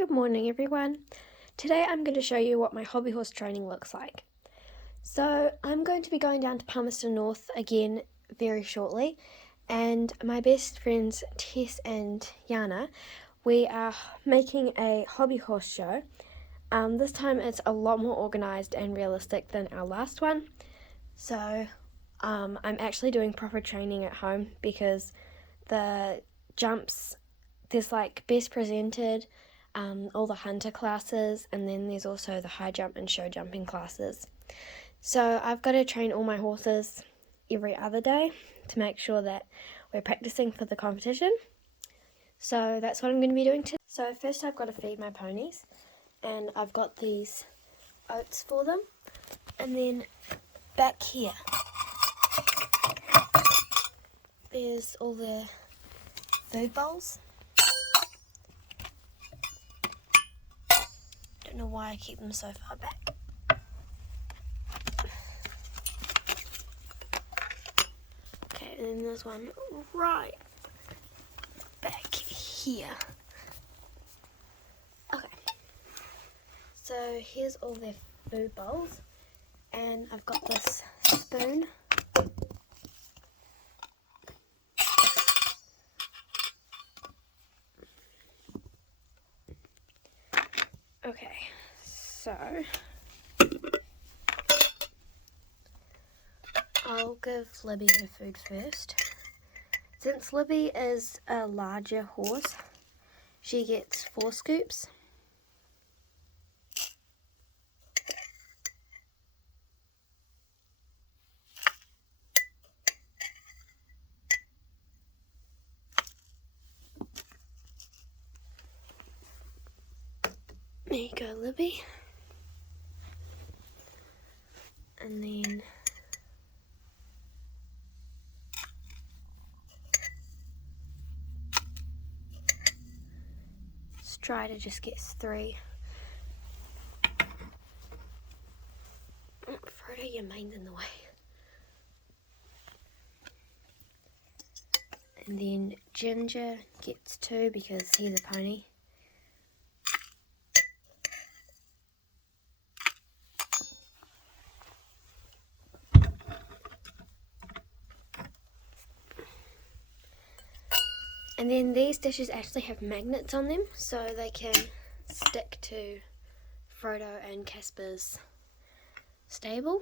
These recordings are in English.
Good morning everyone. Today I'm going to show you what my hobby horse training looks like. So I'm going to be going down to Palmerston North again very shortly, and my best friends Tess and Yana, we are making a hobby horse show. This time it's a lot more organised and realistic than our last one. So I'm actually doing proper training at home because the jumps, there's like best presented, all the hunter classes, and then there's also the high jump and show jumping classes. So I've got to train all my horses every other day to make sure that we're practicing for the competition. So that's what I'm going to be doing today. So first I've got to feed my ponies, and I've got these oats for them, and then back here there's all the food bowls. Don't know why I keep them so far back. Okay, and then there's one right back here. Okay, so here's all their food bowls, and I've got this spoon. Okay, so I'll give Libby her food first. Since Libby is a larger horse, she gets 4 scoops. There you go, Libby. And then Strider just gets 3. Oh, Frodo, your mane's in the way. And then Ginger gets 2 because he's a pony. And then these dishes actually have magnets on them, so they can stick to Frodo and Casper's stable.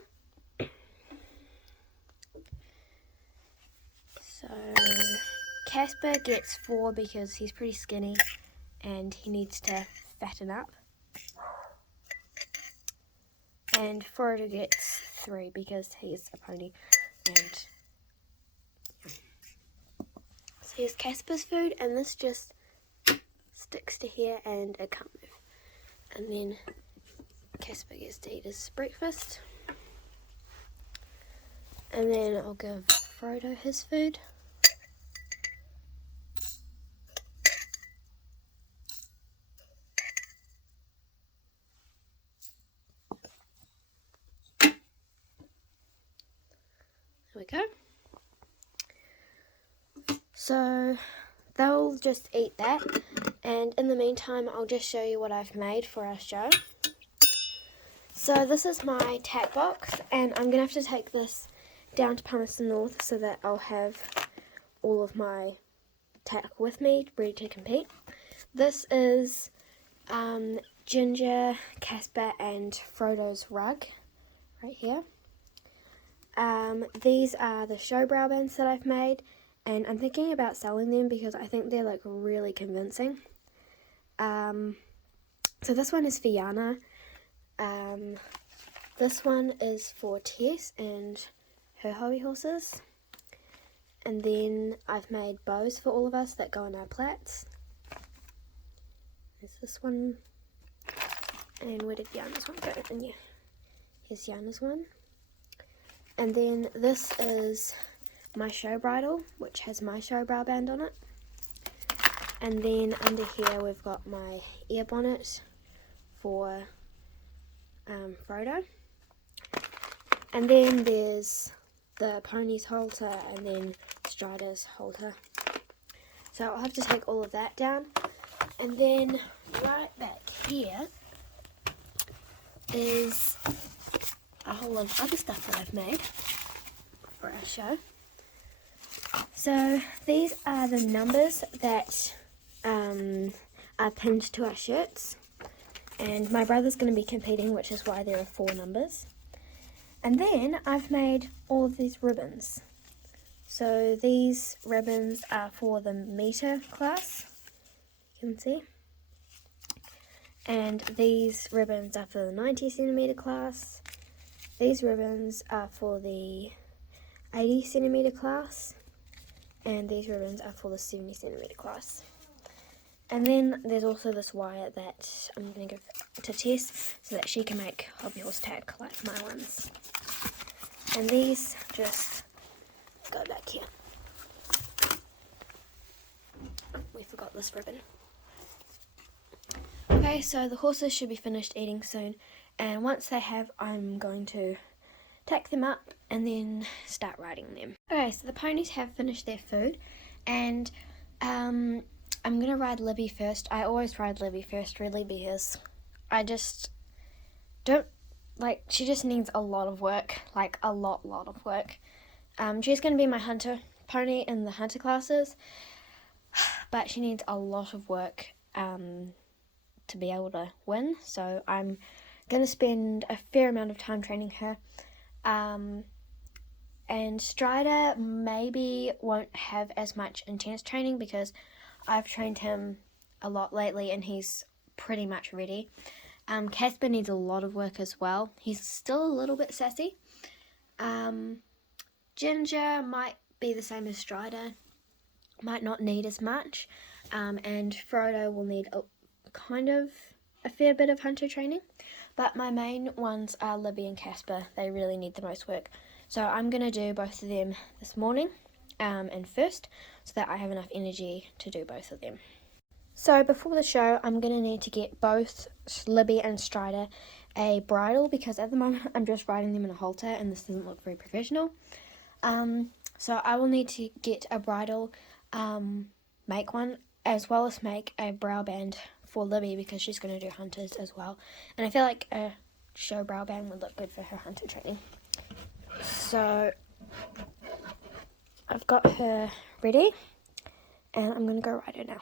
So Casper gets 4 because he's pretty skinny and he needs to fatten up. And Frodo gets 3 because he's a pony. And so here's Casper's food, and this just sticks to here and it can't move. And then Casper gets to eat his breakfast. And then I'll give Frodo his food. There we go. So they'll just eat that, and in the meantime I'll just show you what I've made for our show. So this is my tack box, and I'm going to have to take this down to Palmerston North so that I'll have all of my tack with me ready to compete. This is Ginger, Casper and Frodo's rug right here. These are the show brow bands that I've made, and I'm thinking about selling them because I think they're like really convincing. So this one is for Yana. This one is for Tess and her hobby horses. And then I've made bows for all of us that go in our plaits. There's this one. And where did Yana's one go? And yeah, here's Yana's one. And then this is my show bridle, which has my show brow band on it. And then under here we've got my ear bonnet for Frodo. And then there's the pony's halter and then Strider's halter. So I'll have to take all of that down. And then right back here is a whole lot of other stuff that I've made for our show. So these are the numbers that are pinned to our shirts, and my brother's going to be competing, which is why there are 4 numbers. And then I've made all of these ribbons. So these ribbons are for the meter class, you can see. And these ribbons are for the 90 centimetre class. These ribbons are for the 80 centimetre class. And these ribbons are for the 70 centimetre class. And then there's also this wire that I'm going to give to Tess so that she can make hobby horse tack like my ones. And these just go back here. Oh, we forgot this ribbon. Okay, so the horses should be finished eating soon, and once they have, I'm going to tack them up and then start riding them. Okay, so the ponies have finished their food, and I'm going to ride Libby first. I always ride Libby first, really, because I just don't, like, she just needs a lot of work, like a lot of work. She's going to be my hunter pony in the hunter classes, but she needs a lot of work to be able to win, so I'm going to spend a fair amount of time training her. And Strider maybe won't have as much intense training because I've trained him a lot lately and he's pretty much ready. Casper needs a lot of work as well. He's still a little bit sassy. Ginger might be the same as Strider, might not need as much, and Frodo will need a fair bit of hunter training, but my main ones are Libby and Casper. They really need the most work, so I'm going to do both of them this morning and first, so that I have enough energy to do both of them. So before the show, I'm going to need to get both Libby and Strider a bridle, because at the moment I'm just riding them in a halter and this doesn't look very professional. So I will need to get a bridle, make one, as well as make a brow band for Libby because she's going to do hunters as well. And I feel like a show brow band would look good for her hunter training. So I've got her ready and I'm going to go ride her now.